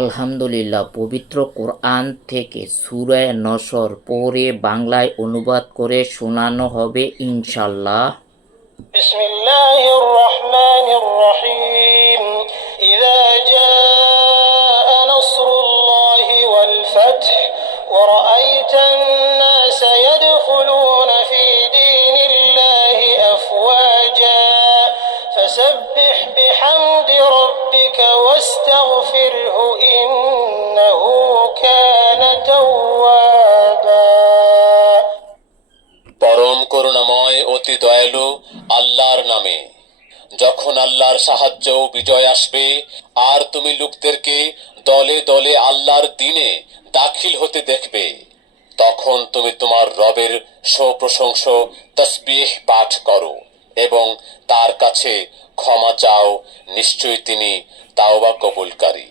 আলহামদুলিল্লাহ, পবিত্র কোরআন থেকে সূরা নসর পড়ে বাংলায় অনুবাদ করে শোনানো হবে ইনশাআল্লাহ। বিসমিল্লাহির রহমানির রহিম। ইযা জাআ নাসরুল্লাহি ওয়াল ফাth ওয়া রাআইতান নাসা ইয়াদখুলুনা ফি দীনিল্লাহি আফওয়াজা ফাসাব্বিহ বিহামদি রাব্বিকা ওয়াস্তাগফিরহু ইন্নাহু কানা তাওয়াবা। পরম করুণাময় অতি দয়ালু আল্লাহর নামে। যখন আল্লাহর সাহায্য ও বিজয় আসবে আর তুমি লোকদেরকে দলে দলে আল্লাহর দ্বীনে দাখিল হতে দেখবে, তখন তুমি তোমার রবের সুপ্রশংস তাসবিহ পাঠ করো এবং তার কাছে ক্ষমা চাও, নিশ্চয়ই তিনি তাওবা কবুলকারী।